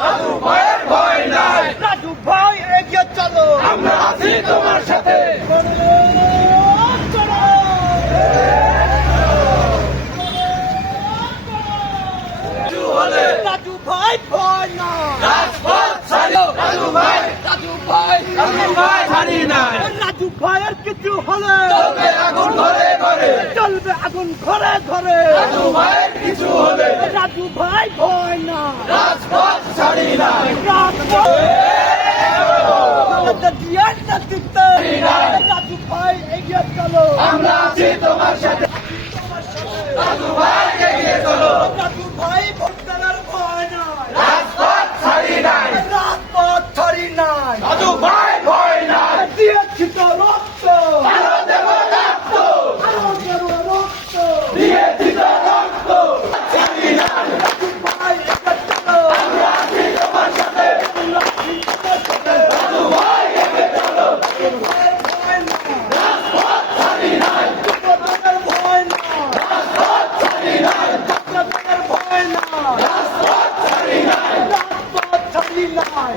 রাজু ভাইয়ের ভয় নাই। রাজু ভাই এগিয়ে চলো। আমরা আছি তোমার সাথে। রাজু ভাই ভয় না রাজপথ ছাড়ি রাজু ভাই। রাজু ভাই রাজু ভাই ছাড়ি নাই। রাজু ভাইয়ের কিছু হলে। চলবে আগুন ঘরে ঘরে চলবে আগুন ঘরে ঘরে রাজু ভাইয়ের কিছু হলে। রাজু ভাই ভয় না রাজপথ ছাড়ি নাই জিয়ার নেতৃত্বে রাজু ভাই এগিয়ে চলো আমরা আছি তোমার সাথে রাজু ভাই এগিয়ে চলো রাজু ভাই ভোটার ভয় নাই। রাজপথ ছাড়ি নাই। রাজপথ ছাড়ি নাই। রাজু ভাই ভয় নাই দিয়েছি তো রক্ত আরও দেব রক্ত আরও দেব রক্ত দিয়েছি তো রক্ত ছাড়ি নাই রাজু ভাই এগিয়ে চলো আমরা আছি তোমার সাথে রাজু ভাই এগিয়ে চলো ভয় না রাজপথ ছাড়ি নাই ভোটার ভয় না রাজপথ ছাড়ি নাই ভোটার ভয় না রাজপথ ছাড়ি নাই রাজপথ ছড়ি নাই